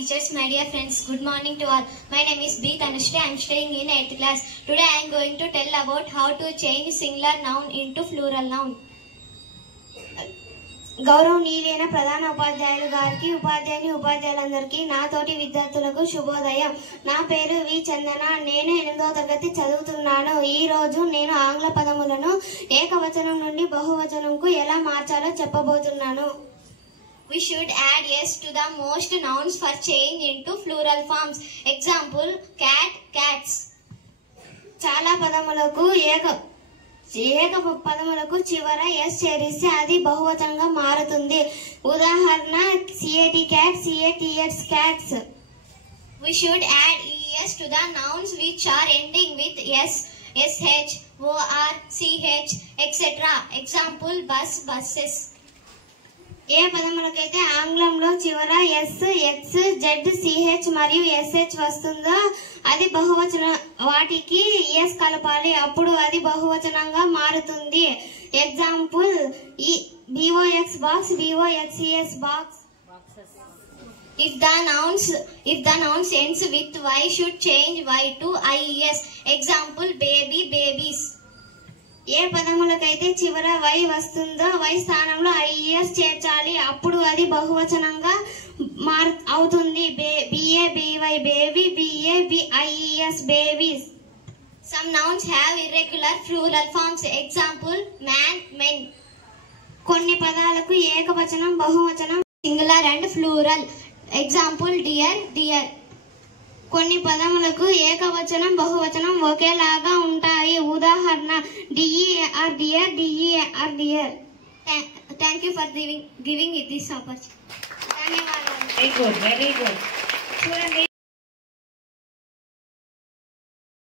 teachers, my dear friends, good morning to all. My name is B. Tanushree. I am studying in 8th class. Today I am going to tell about how to change singular noun into plural noun. గౌరవనీయులైన ప్రధాన ఉపాధ్యాయులు గారికి ఉపాధ్యాయులందరికీ నా తోటి విద్యార్థులకు శుభోదయం. నా పేరు వి చందన. నేను 8వ తరగతి చదువుతున్నాను. ఈ రోజు నేను ఆంగ్ల పదములను ఏకవచనం నుండి బహువచనంకు ఎలా మార్చాలో చెప్పబోతున్నాను. We should add s to the most nouns for change into plural forms. Example, cat, cats. చాలా పదములకు ఏక పదములకు చివర s చేరిస్తే అది బహువచనంగా మారుతుంది. ఉదాహరణ cat cat, cats cats. We should add es to the nouns which are ending with s, sh, or, ch, etc. Example, bus, buses. ఏ పదములకైతే ఆంగ్లంలో చివర s, x, z, ch మరియు sh వస్తుందో అది బహువచనం. వాటికి s కలపాలి, అప్పుడు అది బహువచనంగా మారుతుంది. Example box box, boxes box. If the nouns ends with y, should change y to ies. Example, baby, babies. ఏ పదములకైతే చివర y వస్తుందో y స్థానంలో ies చేర్చాలి, అప్పుడు అది బహువచనంగా అవుతుంది. ba, by, baby, ba, bies, babies. Some nouns have irregular plural forms. Example, man, men. కొన్ని పదాలకు ఏకవచనం, బహువచనం, singular and plural. Example, dear, dear. కొన్ని పదములకు ఏకవచనం, బహువచనం ఒకేలాగా ఉంటాయి. ఉదాహరణ der, dear. Thank you for giving this opportunity. ధన్యవాదాలు. Very good. చూడండి.